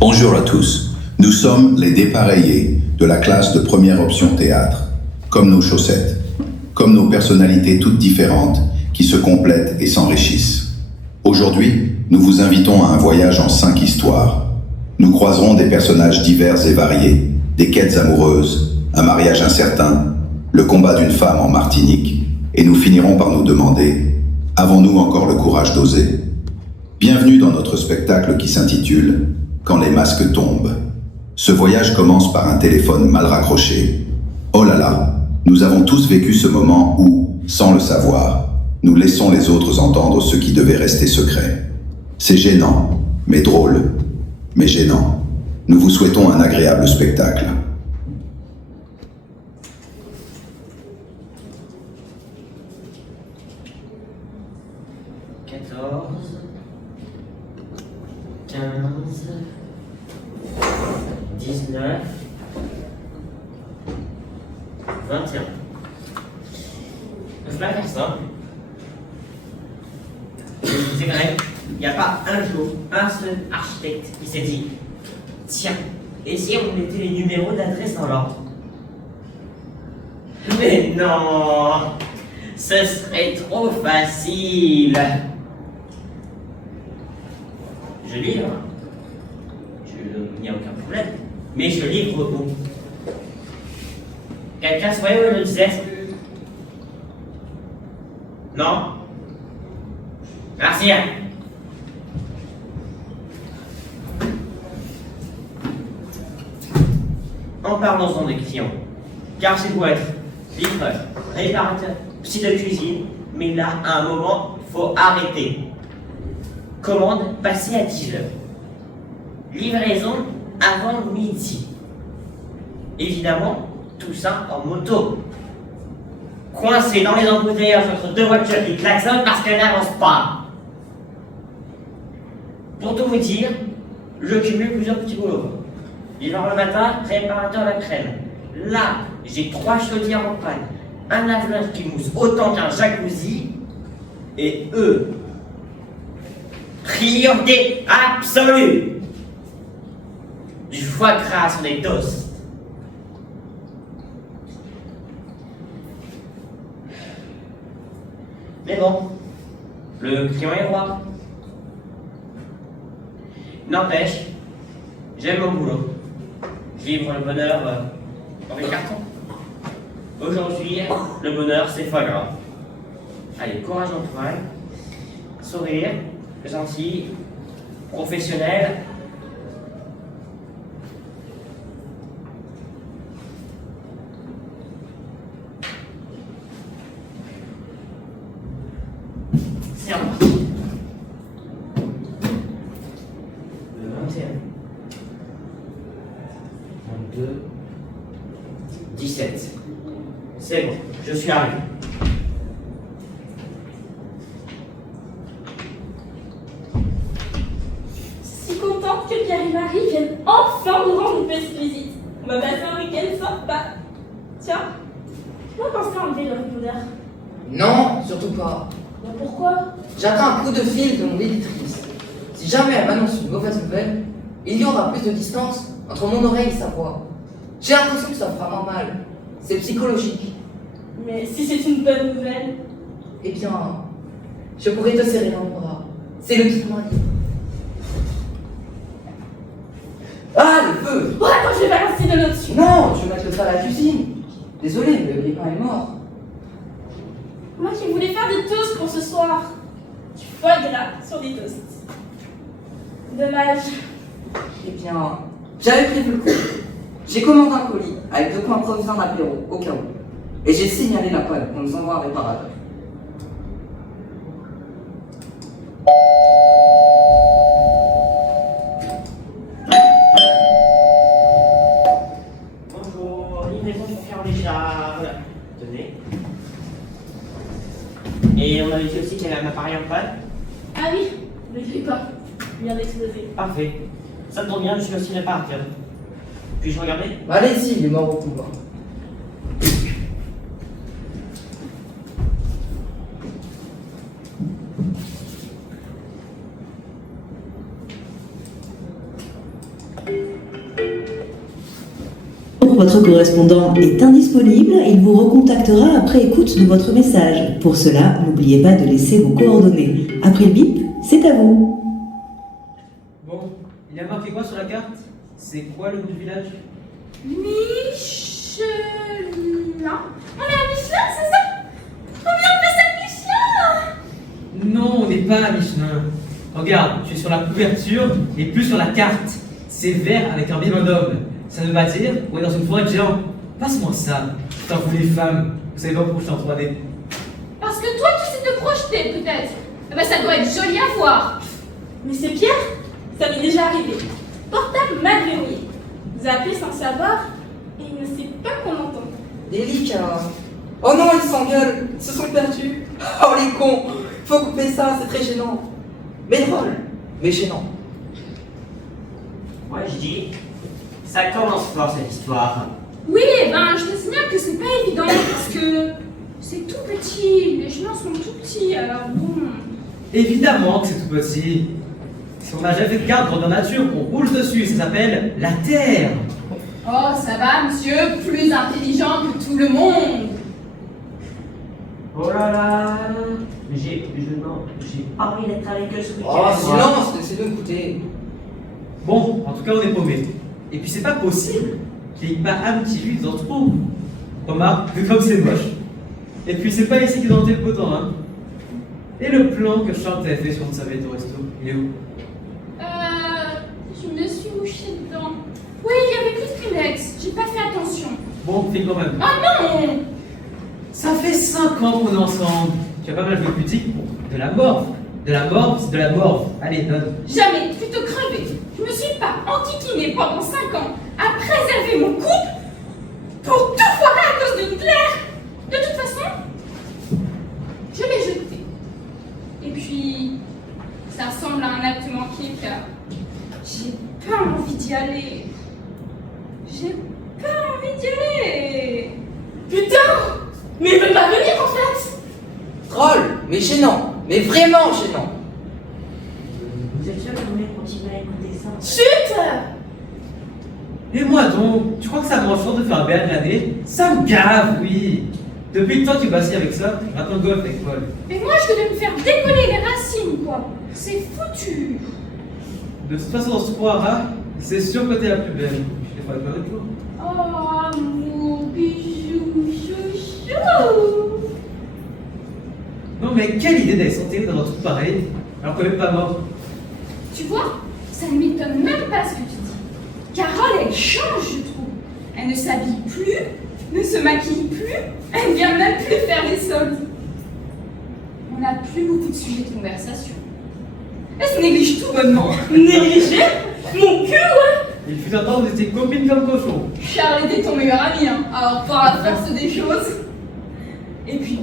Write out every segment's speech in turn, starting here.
Bonjour à tous. Nous sommes les dépareillés de la classe de première option théâtre, comme nos chaussettes, comme nos personnalités toutes différentes qui se complètent et s'enrichissent. Aujourd'hui, nous vous invitons à un voyage en 5 histoires. Nous croiserons des personnages divers et variés, des quêtes amoureuses, un mariage incertain, le combat d'une femme en Martinique, et nous finirons par nous demander, avons-nous encore le courage d'oser? Bienvenue dans notre spectacle qui s'intitule « Quand les masques tombent ». Ce voyage commence par un téléphone mal raccroché. Oh là là, nous avons tous vécu ce moment où, sans le savoir, nous laissons les autres entendre ce qui devait rester secret. C'est gênant, mais drôle, mais gênant. Nous vous souhaitons un agréable spectacle. Je vais faire simple. C'est vrai, il n'y a pas un jour, un seul architecte qui s'est dit tiens, et si on mettait les numéros d'adresse dans l'ordre? Mais non, ce serait trop facile. Je livre. Il n'y a aucun problème. Mais je livre où? Quelqu'un saurait où le disait? Non? Merci. En parlons-en des clients. Car c'est beau être livreur, réparateur, psy de cuisine, mais là, à un moment, faut arrêter. Commande passée à 10 heures. Livraison avant midi. Évidemment, tout ça en moto. Coincé dans les embouteillages entre deux voitures qui klaxonnent parce qu'elles n'avancent pas. Pour tout vous dire, je cumule plusieurs petits boulots. Livreur le matin, réparateur la crème. Là, j'ai 3 chaudières en panne, un lave-linge qui mousse autant qu'un jacuzzi, et eux, priorité absolue. Du foie gras sur des toasts. Mais bon, le client est roi. N'empêche, j'aime mon boulot. Je livre le bonheur dans les cartons. Aujourd'hui, le bonheur, c'est foie gras. Allez, courage en travail, sourire, gentil, professionnel. C'est reparti. Le 21. 22. 17. C'est bon, je suis arrivé. Si contente que Pierre et Marie viennent enfin nous rendre une petite visite. On va passer un week-end sympa. Tiens, tu m'as pensé à enlever le répondeur. Non, surtout pas. Mais pourquoi? J'attends un coup de fil de mon éditrice. Si jamais elle m'annonce une mauvaise nouvelle, il y aura plus de distance entre mon oreille et sa voix. J'ai l'impression que ça me fera moins mal. C'est psychologique. Mais si c'est une bonne nouvelle. Eh bien, je pourrais te serrer dans le bras. C'est le petit mari. Ah, le feu! Oh, attends, je vais balancer de l'eau dessus. Non, je vais mettre le feu à la cuisine. Désolé, mais le pain est mort. Moi qui voulais faire des toasts pour ce soir. Du foie gras sur des toasts. Dommage. Eh bien, j'avais prévu le coup. J'ai commandé un colis avec de quoi improviser un apéro, au cas où. Et j'ai signalé la panne pour nous envoie un réparateur. Bonjour, livraison pour faire les Charles. Tenez. Et on avait dit aussi qu'il y avait un appareil en panne. Ah oui, ne le fais pas. Il vient d'exploser. Parfait. Ça tombe bien, je suis aussi réparateur. Puis-je regarder? Allez-y, il est mort au combat. votre correspondant est indisponible. Il vous recontactera après écoute de votre message. Pour cela, n'oubliez pas de laisser vos coordonnées. Après le bip, c'est à vous. Bon, il y a marqué quoi sur la carte? C'est quoi le nom du village? Michelin. On est à Michelin, c'est ça? On est en place à Michelin. Non, on n'est pas à Michelin. Regarde, tu es sur la couverture et plus sur la carte. C'est vert avec un bimodome. Ça veut pas dire qu'on est dans une forêt de géants. Passe-moi ça. Putain, vous les femmes, vous savez pas pourquoi je suis en 3D. Parce que toi, tu sais te projeter, peut-être. Eh ben, ça doit être joli à voir. Mais c'est Pierre. Ça m'est déjà arrivé. Portable mal verrouillé. Vous appelez sans savoir et il ne sait pas qu'on entend. Délicat. Oh non, ils s'engueulent. Ils se sont perdus. Oh les cons. Faut couper ça, c'est très gênant. Mais drôle. Mais gênant. Moi je dis, ça commence fort cette histoire. Oui, eh ben, je te signale que c'est pas évident parce que c'est tout petit. Les chemins sont tout petits, alors bon. Évidemment que c'est tout petit. Si on n'a jamais fait de carte grandeur nature, on roule dessus, ça s'appelle la Terre. Oh, ça va, monsieur, plus intelligent que tout le monde. Oh là là, j'ai pas envie d'être avec eux ce week-end. Oh, silence, laissez-le écouter. Bon, en tout cas, on est paumés. Et puis, c'est pas possible qu'il n'y ait pas un petit juif dans le trou. Remarque, vu comme c'est moche. Et puis, c'est pas ici qu'ils ont monté le beau temps, hein. Et le plan que Charles t'avait fait sur le savait au resto, il est où? Je me suis mouchée dedans. Oui, il y avait plus de Kleenex, j'ai pas fait attention. Bon, fais quand même. Oh non! Ça fait 5 ans qu'on est ensemble. Tu as pas mal joué de musique. De la morve. De la morve, c'est de la morve. Allez, donne. Jamais, tu te crevais. Je me suis pas enquiquinée pendant 5 ans à préserver mon couple pour tout foirer à cause d'une Claire. De toute façon, je l'ai jeté. Et puis, ça ressemble à un acte manqué car j'ai pas envie d'y aller. J'ai pas envie d'y aller. Putain! Mais il veut pas venir en fait! Drôle, mais gênant. Mais vraiment gênant. Vous êtes sûr que vous voulez continuer à écouter ça? Chut! Et moi donc, tu crois que ça me rend fort de faire un BA de l'année? Ça me gave, oui. Depuis le temps que tu bassis avec ça, je rate un golf avec Paul. Mais moi je devais me faire décoller les racines quoi! C'est foutu! De toute façon, dans ce poids c'est sûr que t'es la plus belle. Je l'ai pas avec toi. Oh amour, bijou, chouchou! Non mais quelle idée d'aller s'enterrer dans un truc pareil, alors qu'on n'est pas mort. Tu vois, ça ne m'étonne même pas ce que tu dis. Carole, elle change, je trouve. Elle ne s'habille plus, ne se maquille plus, elle ne vient même plus faire les soldes. On n'a plus beaucoup de sujets de conversation. Elle se néglige tout bonnement. Négliger? Mon cul, ouais! Il fut un temps où vous étiez copines comme cochon. Charles était ton meilleur ami, hein. Alors par la force des choses. Et puis,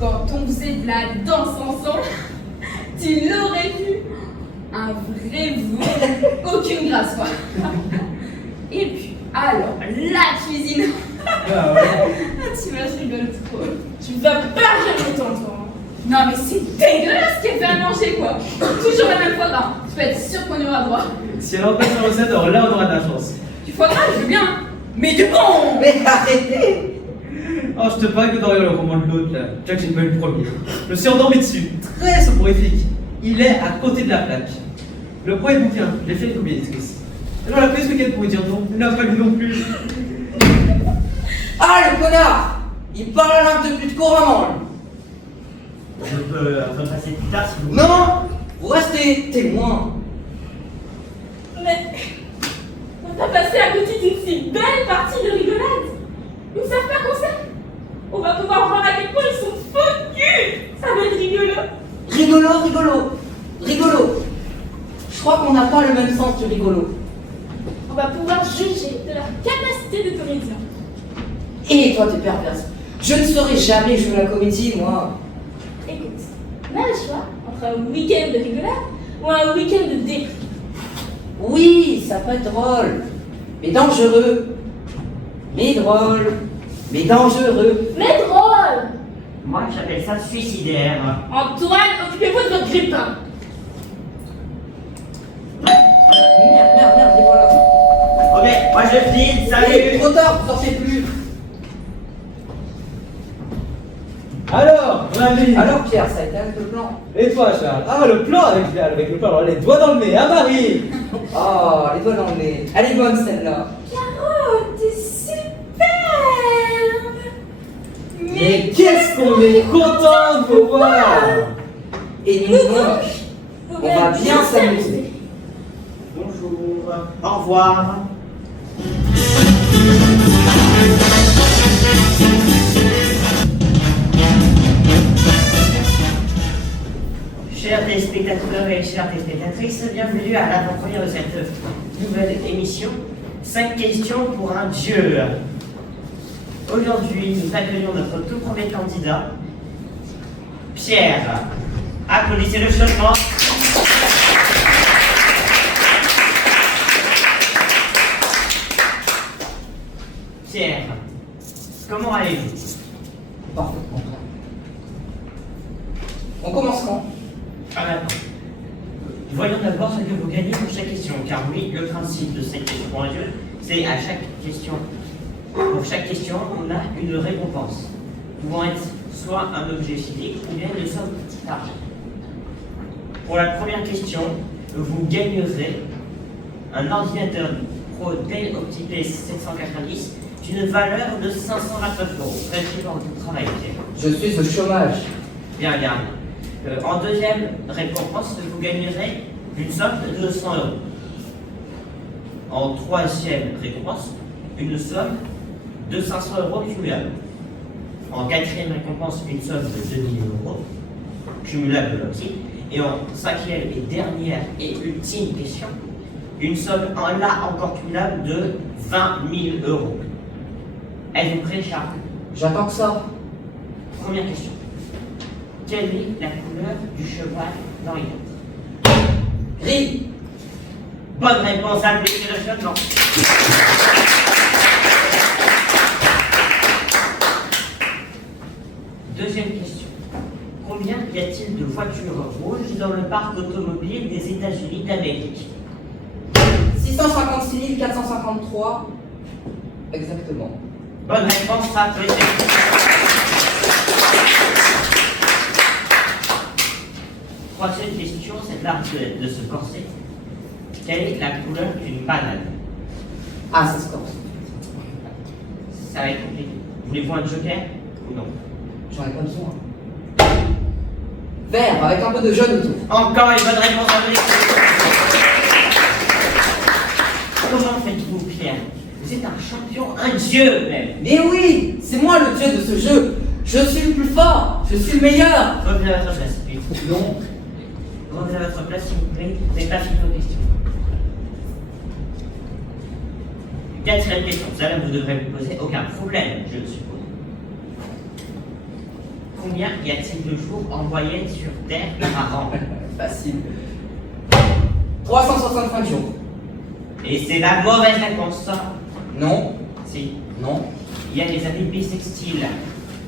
quand on faisait de la danse ensemble, tu l'aurais vu. Un vrai vous, aucune grâce quoi. Et puis, alors, la cuisine. Ah ouais. Tu vois, je rigole trop. Tu vas pas jamais t'entendre. Non mais c'est dégueulasse qu'elle fait à manger quoi. Toujours la même fois gras. Tu peux être sûr qu'on y aura droit. Si elle empêche la recette, alors là on aura de la chance. Du foie gras, je veux bien. Mais du bon. Mais arrêtez. Oh, je te parie que dans le roman de l'autre, là, déjà que j'ai pas eu le premier. Je me suis endormi dessus, très soporifique. Il est à côté de la plaque. Le premier bouquin, j'ai fait une combinatrice. Alors la plus week-end pour lui dire non, il n'a pas lu non plus. Ah le connard. Il parle la langue de pute couramment. Je peux repasser plus tard si vous voulez. Non, vous restez témoin. Mais on va passer à côté d'une si belle partie de rigolade. Ils ne savent pas qu'on s'aime. On va pouvoir voir à quel point ils sont foutus. Ça va être rigolo. Rigolo, rigolo. Rigolo. Je crois qu'on n'a pas le même sens du rigolo. On va pouvoir juger de leur capacité de comédien. Et toi t'es perverse. Je ne saurais jamais jouer la comédie, moi. Écoute, on a le choix entre un week-end de rigolade ou un week-end de dépris. Oui, ça peut être drôle. Mais dangereux. Mais drôle. Mais dangereux. Mais drôle. Moi j'appelle ça suicidaire. Antoine, occupez-vous de votre grippin. Merde, et voilà. Ok, Moi je file, Allez, salut. trop tard, vous sortez plus. Alors, mon ami. Alors Pierre, ça a été avec le plan. Et toi, Charles? Ah, le plan avec le plan, alors les doigts dans le nez, hein, Marie? Oh, les doigts dans le nez. Elle est bonne celle-là. Caro, t'es superbe. Mais qu'est-ce qu'on est content de vous voir! Et nous donc, on va bien s'amuser. Bonjour, au revoir. Chers téléspectateurs et chères téléspectatrices, bienvenue à l'avant-première de cette nouvelle émission 5 questions pour un dieu. Aujourd'hui, nous accueillons notre tout premier candidat, Pierre. Applaudissez le chaudement. Pierre, comment allez-vous? Parfaitement. On commence quand? Ah, d'accord. Voyons d'abord ce que vous gagnez pour chaque question, car oui, le principe de cette question pour un jeu, c'est à chaque question, pour chaque question, on a une récompense, pouvant être soit un objet physique ou bien une somme d'argent. Pour la première question, vous gagnerez un ordinateur Pro Dell Optiplex 790 d'une valeur de 529 €. Très dans votre travail, Pierre. Je suis au chômage. Bien, bien. En deuxième récompense, vous gagnerez une somme de 200 €. En troisième récompense, une somme de 500 € cumulable. En quatrième récompense, une somme de 2000 € cumulable là aussi. Et en cinquième et dernière et ultime question, une somme là encore cumulable de 20 000 €. Êtes-vous prêt, Charles? J'attends que ça. Première question. Quelle est la couleur du cheval d'Henri IV? Gris. Bonne réponse, applaudissez le chaudement. Deuxième question. Combien y a-t-il de voitures rouges dans le parc automobile des États-Unis d'Amérique? 656 453. Exactement. Bonne réponse, applaudissez. Troisième question, c'est l'art de ce corset. Quelle est la couleur d'une banane? Ah, ça se corse. Ça va être compliqué. Voulez-vous un joker ou non? J'en ai pas besoin. Vert, avec un peu de jaune autour. Encore une bonne réponse, applaudissez. Comment faites-vous, Pierre? Vous êtes un champion, un dieu même. Mais oui, c'est moi le dieu de ce jeu. Je suis le plus fort. Je suis le meilleur. Revenez à votre place. Oui. Non. Revenez à votre place, s'il vous plaît. Vous n'avez pas fini vos questions. Quatrième question. Celle-là, vous devrez vous poser aucun problème, je le suppose. Combien y a-t-il de jours en moyenne sur Terre par an? Facile. 365 jours. Et c'est la mauvaise réponse, ça. Non. Si. Non. Il y a les années bissextiles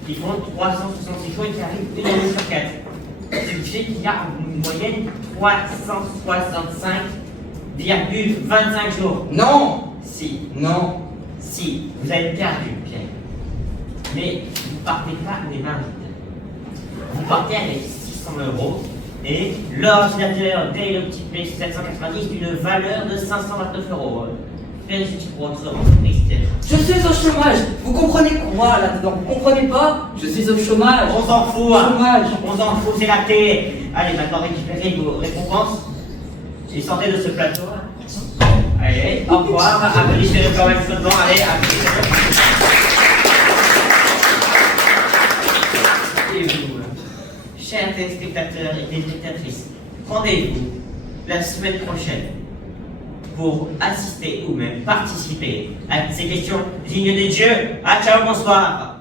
qui font 366 jours et qui arrivent une année sur 4. Ce qui fait qu'il y a en moyenne 365,25 jours. Non. Si, Non. si, vous avez perdu, Pierre. Mais vous partez pas les mains vides. Vous partez avec 600 € et l'ordinateur Dell Optiplex 790 d'une valeur de 529 €. Félicitations pour votre entreprise. Je suis au chômage. Vous comprenez quoi là-dedans? Vous comprenez pas? Je suis au chômage. On s'en fout, hein. Chômage. On s'en fout, c'est la télé. Allez, maintenant récupérez vos récompenses et sortez de ce plateau. Allez, au revoir. Applaudissez-le quand même chaudement. Allez, applaudissez-le. Et vous, chers téléspectateurs et téléspectatrices, rendez-vous la semaine prochaine pour assister ou même participer à ces questions dignes des dieux. Ah, ciao, bonsoir.